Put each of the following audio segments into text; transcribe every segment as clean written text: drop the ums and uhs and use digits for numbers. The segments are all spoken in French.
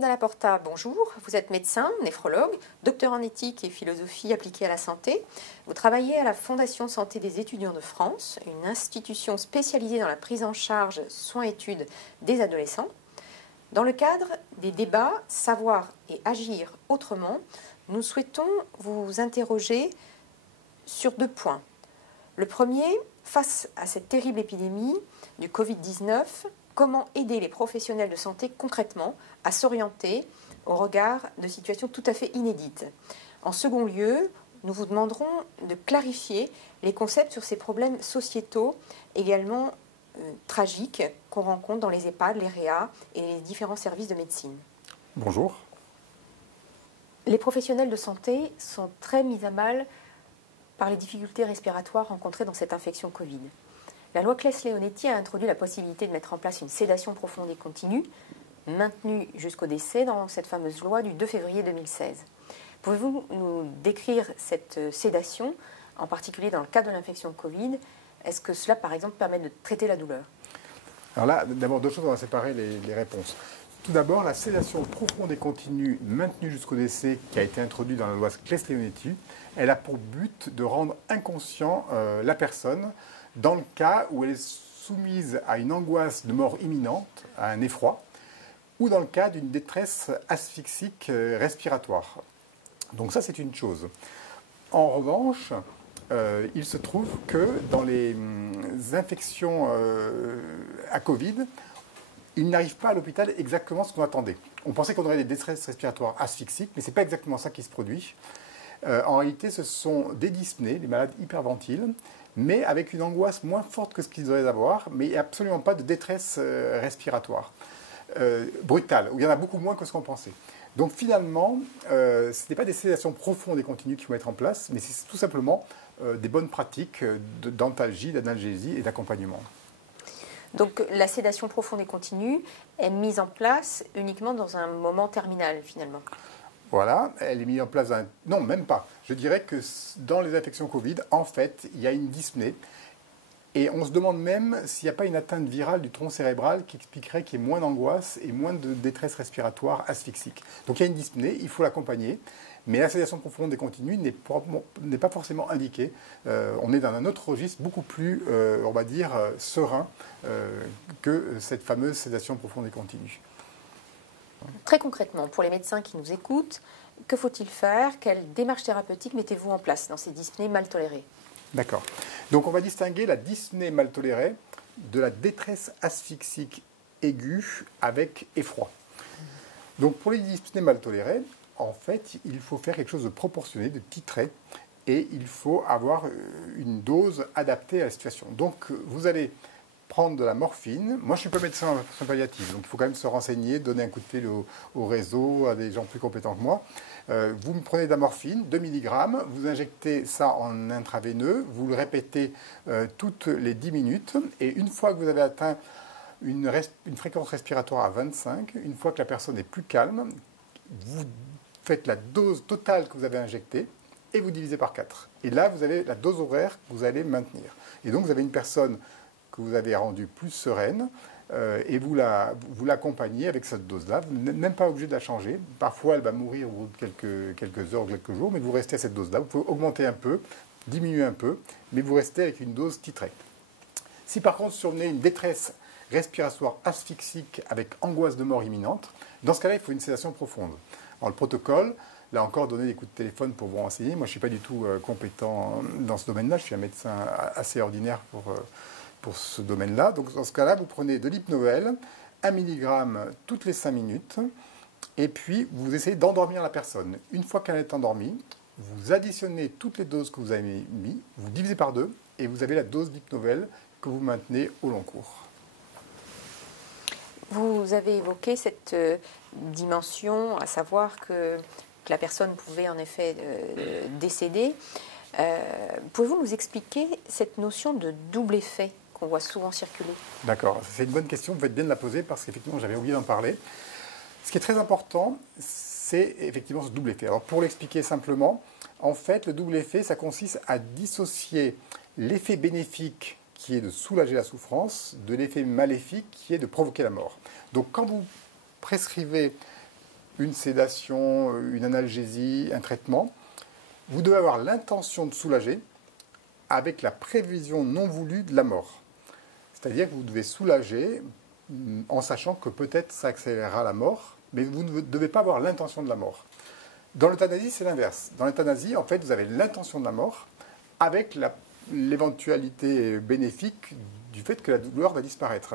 Dalla Porta, bonjour. Vous êtes médecin, néphrologue, docteur en éthique et philosophie appliquée à la santé. Vous travaillez à la Fondation Santé des étudiants de France, une institution spécialisée dans la prise en charge soins-études des adolescents. Dans le cadre des débats Savoir et agir autrement, nous souhaitons vous interroger sur 2 points. Le premier, face à cette terrible épidémie du Covid-19, comment aider les professionnels de santé concrètement à s'orienter au regard de situations tout à fait inédites. En second lieu, nous vous demanderons de clarifier les concepts sur ces problèmes sociétaux également tragiques qu'on rencontre dans les EHPAD, les réa et les différents services de médecine. Bonjour. Les professionnels de santé sont très mis à mal par les difficultés respiratoires rencontrées dans cette infection Covid. La loi Claes-Leonetti a introduit la possibilité de mettre en place une sédation profonde et continue, maintenue jusqu'au décès dans cette fameuse loi du 2 février 2016. Pouvez-vous nous décrire cette sédation, en particulier dans le cas de l'infection Covid? Est-ce que cela, par exemple, permet de traiter la douleur? Alors là, d'abord 2 choses, on va séparer les réponses. Tout d'abord, la sédation profonde et continue maintenue jusqu'au décès qui a été introduite dans la loi Claes-Leonetti, elle a pour but de rendre inconscient la personne dans le cas où elle est soumise à une angoisse de mort imminente, à un effroi, ou dans le cas d'une détresse asphyxique respiratoire. Donc ça, c'est une chose. En revanche, il se trouve que dans les infections à Covid, il n'arrive pas à l'hôpital exactement ce qu'on attendait. On pensait qu'on aurait des détresses respiratoires asphyxiques, mais ce n'est pas exactement ça qui se produit. En réalité, ce sont des dyspnées, les malades hyperventilent, mais avec une angoisse moins forte que ce qu'ils devraient avoir, mais absolument pas de détresse respiratoire brutale, où il y en a beaucoup moins que ce qu'on pensait. Donc finalement, ce n'est pas des sédations profondes et continues qu'il faut mettre en place, mais c'est tout simplement des bonnes pratiques d'antalgie, d'analgésie et d'accompagnement. Donc la sédation profonde et continue est mise en place uniquement dans un moment terminal finalement. Voilà, elle est mise en place dans non, même pas. Je dirais que dans les infections Covid, en fait, il y a une dyspnée. Et on se demande même s'il n'y a pas une atteinte virale du tronc cérébral qui expliquerait qu'il y ait moins d'angoisse et moins de détresse respiratoire asphyxique. Donc il y a une dyspnée, il faut l'accompagner. Mais la sédation profonde et continue n'est pas forcément indiquée. On est dans un autre registre beaucoup plus, on va dire, serein que cette fameuse sédation profonde et continue. Très concrètement, pour les médecins qui nous écoutent, que faut-il faire? Quelle démarche thérapeutique mettez-vous en place dans ces dyspnées mal tolérées? D'accord. Donc on va distinguer la dyspnée mal tolérée de la détresse asphyxique aiguë avec effroi. Donc pour les dyspnées mal tolérées, en fait, il faut faire quelque chose de proportionné, de titré, et il faut avoir une dose adaptée à la situation. Donc vous allez prendre de la morphine. Moi, je ne suis pas médecin en soins palliatifs, donc il faut quand même se renseigner, donner un coup de fil au réseau, à des gens plus compétents que moi. Vous me prenez de la morphine, 2 mg, vous injectez ça en intraveineux, vous le répétez toutes les 10 minutes, et une fois que vous avez atteint une fréquence respiratoire à 25, une fois que la personne est plus calme, vous faites la dose totale que vous avez injectée, et vous divisez par 4. Et là, vous avez la dose horaire que vous allez maintenir. Et donc, vous avez une personne que vous avez rendue plus sereine, et vous l'accompagnez avec cette dose-là. Vous n'êtes même pas obligé de la changer. Parfois, elle va mourir au bout de quelques heures, quelques jours, mais vous restez à cette dose-là. Vous pouvez augmenter un peu, diminuer un peu, mais vous restez avec une dose titrée. Si par contre survenait une détresse respiratoire asphyxique avec angoisse de mort imminente, dans ce cas-là, il faut une sédation profonde. Alors, le protocole, là encore, donner des coups de téléphone pour vous renseigner. Moi, je ne suis pas du tout compétent dans ce domaine-là. Je suis un médecin assez ordinaire pour ce domaine-là. Donc, dans ce cas-là, vous prenez de l'hypnoël, 1 mg toutes les 5 minutes, et puis vous essayez d'endormir la personne. Une fois qu'elle est endormie, vous additionnez toutes les doses que vous avez mises, vous divisez par 2, et vous avez la dose d'hypnoël que vous maintenez au long cours. Vous avez évoqué cette dimension, à savoir que la personne pouvait en effet décéder. Pouvez-vous nous expliquer cette notion de double effet qu'on voit souvent circuler? D'accord, c'est une bonne question, vous faites bien de la poser parce qu'effectivement j'avais oublié d'en parler. Ce qui est très important, c'est effectivement ce double effet. Alors pour l'expliquer simplement, en fait le double effet, ça consiste à dissocier l'effet bénéfique qui est de soulager la souffrance de l'effet maléfique qui est de provoquer la mort. Donc quand vous prescrivez une sédation, une analgésie, un traitement, vous devez avoir l'intention de soulager avec la prévision non voulue de la mort. C'est-à-dire que vous devez soulager en sachant que peut-être ça accélérera la mort, mais vous ne devez pas avoir l'intention de la mort. Dans l'euthanasie, c'est l'inverse. Dans l'euthanasie, en fait, vous avez l'intention de la mort avec l'éventualité bénéfique du fait que la douleur va disparaître.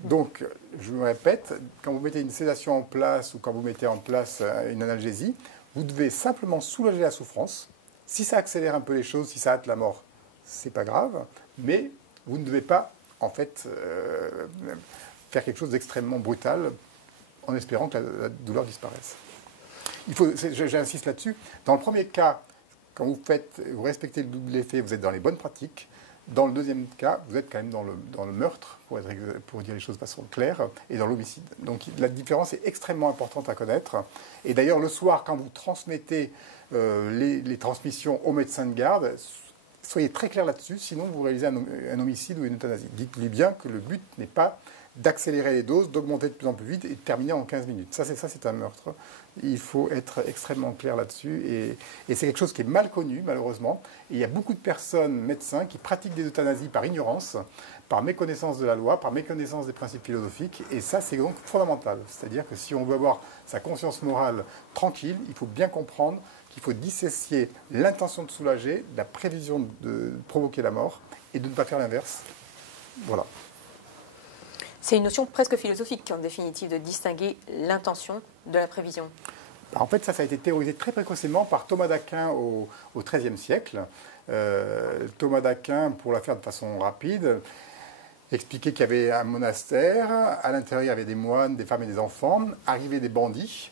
Donc, je me répète, quand vous mettez une sédation en place ou quand vous mettez en place une analgésie, vous devez simplement soulager la souffrance. Si ça accélère un peu les choses, si ça hâte la mort, c'est pas grave, mais vous ne devez pas, en fait, faire quelque chose d'extrêmement brutal en espérant que la douleur disparaisse. J'insiste là-dessus. Dans le premier cas, quand vous respectez le double effet, vous êtes dans les bonnes pratiques. Dans le deuxième cas, vous êtes quand même dans le meurtre, pour dire les choses de façon claire, et dans l'homicide. Donc la différence est extrêmement importante à connaître. Et d'ailleurs, le soir, quand vous transmettez les transmissions au médecin de garde, soyez très clair là-dessus, sinon vous réalisez un homicide ou une euthanasie. Dites-lui bien que le but n'est pas d'accélérer les doses, d'augmenter de plus en plus vite et de terminer en 15 minutes. Ça, c'est un meurtre. Il faut être extrêmement clair là-dessus. Et c'est quelque chose qui est mal connu, malheureusement. Et il y a beaucoup de personnes, médecins, qui pratiquent des euthanasies par ignorance, par méconnaissance de la loi, par méconnaissance des principes philosophiques. Et ça, c'est donc fondamental. C'est-à-dire que si on veut avoir sa conscience morale tranquille, il faut bien comprendre qu'il faut dissocier l'intention de soulager, la prévision de provoquer la mort, et de ne pas faire l'inverse. Voilà. C'est une notion presque philosophique, en définitive, de distinguer l'intention de la prévision. En fait, ça a été théorisé très précocement par Thomas d'Aquin au XIIIe siècle. Thomas d'Aquin, pour la faire de façon rapide, expliquait qu'il y avait un monastère, à l'intérieur il y avait des moines, des femmes et des enfants, arrivaient des bandits,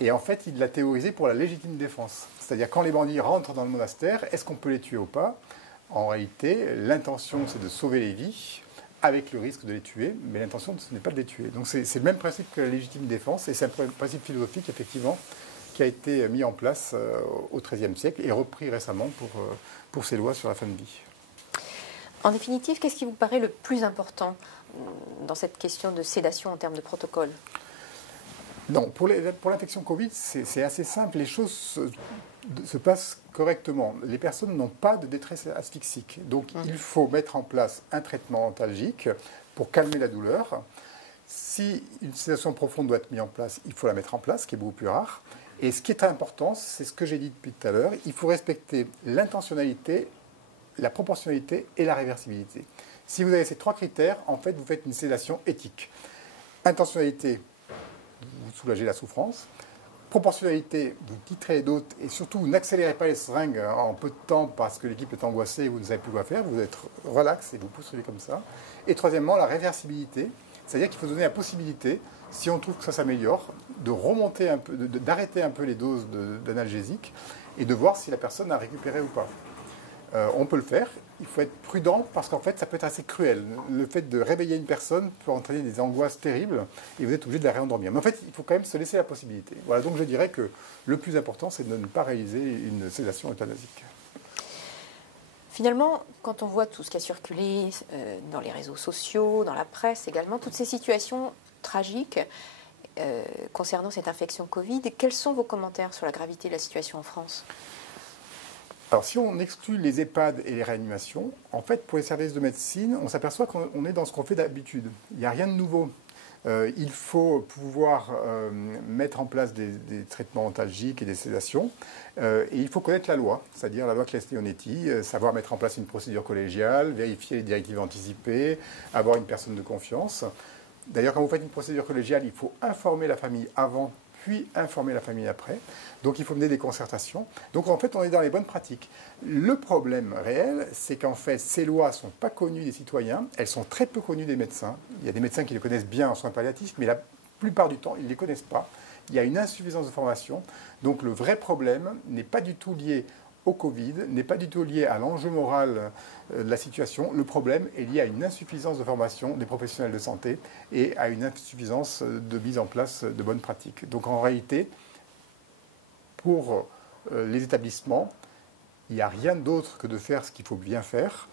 et en fait il l'a théorisé pour la légitime défense. C'est-à-dire quand les bandits rentrent dans le monastère, est-ce qu'on peut les tuer ou pas? En réalité, l'intention c'est de sauver les vies, avec le risque de les tuer, mais l'intention, ce n'est pas de les tuer. Donc c'est le même principe que la légitime défense, et c'est un principe philosophique, effectivement, qui a été mis en place au XIIIe siècle et repris récemment pour ces lois sur la fin de vie. En définitive, qu'est-ce qui vous paraît le plus important dans cette question de sédation en termes de protocole? Non, pour l'infection Covid, c'est assez simple. Les choses se passent correctement. Les personnes n'ont pas de détresse asphyxique. Donc, il faut mettre en place un traitement antalgique pour calmer la douleur. Si une sédation profonde doit être mise en place, il faut la mettre en place, ce qui est beaucoup plus rare. Et ce qui est important, c'est ce que j'ai dit depuis tout à l'heure, il faut respecter l'intentionnalité, la proportionnalité et la réversibilité. Si vous avez ces trois critères, en fait, vous faites une sédation éthique. Intentionnalité, vous soulagez la souffrance. Proportionnalité, vous titrez les doses et surtout vous n'accélérez pas les seringues en peu de temps parce que l'équipe est angoissée et vous ne savez plus quoi faire, vous êtes relax et vous poursuivez comme ça. Et troisièmement, la réversibilité, c'est-à-dire qu'il faut donner la possibilité, si on trouve que ça s'améliore, de remonter un peu, d'arrêter un peu les doses d'analgésiques et de voir si la personne a récupéré ou pas. On peut le faire, il faut être prudent parce qu'en fait ça peut être assez cruel. Le fait de réveiller une personne peut entraîner des angoisses terribles et vous êtes obligé de la réendormir. Mais en fait, il faut quand même se laisser la possibilité. Voilà, donc je dirais que le plus important, c'est de ne pas réaliser une sédation euthanasique. Finalement, quand on voit tout ce qui a circulé dans les réseaux sociaux, dans la presse également, toutes ces situations tragiques concernant cette infection Covid, quels sont vos commentaires sur la gravité de la situation en France ? Alors, si on exclut les EHPAD et les réanimations, en fait, pour les services de médecine, on s'aperçoit qu'on est dans ce qu'on fait d'habitude. Il n'y a rien de nouveau. Il faut pouvoir mettre en place des traitements antalgiques et des sédations. Et il faut connaître la loi, c'est-à-dire la loi Claes-Leonetti, savoir mettre en place une procédure collégiale, vérifier les directives anticipées, avoir une personne de confiance. D'ailleurs, quand vous faites une procédure collégiale, il faut informer la famille avant, puis informer la famille après. Donc il faut mener des concertations. Donc en fait, on est dans les bonnes pratiques. Le problème réel, c'est qu'en fait, ces lois ne sont pas connues des citoyens, elles sont très peu connues des médecins. Il y a des médecins qui les connaissent bien en soins palliatifs, mais la plupart du temps, ils ne les connaissent pas. Il y a une insuffisance de formation. Donc le vrai problème n'est pas du tout lié au Covid, n'est pas du tout lié à l'enjeu moral de la situation. Le problème est lié à une insuffisance de formation des professionnels de santé et à une insuffisance de mise en place de bonnes pratiques. Donc en réalité, pour les établissements, il n'y a rien d'autre que de faire ce qu'il faut bien faire.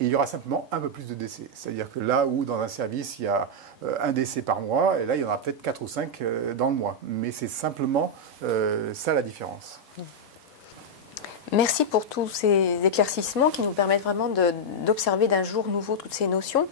Et il y aura simplement un peu plus de décès. C'est-à-dire que là où dans un service, il y a un décès par mois, et là, il y en aura peut-être 4 ou 5 dans le mois. Mais c'est simplement ça la différence. Merci pour tous ces éclaircissements qui nous permettent vraiment d'observer d'un jour nouveau toutes ces notions.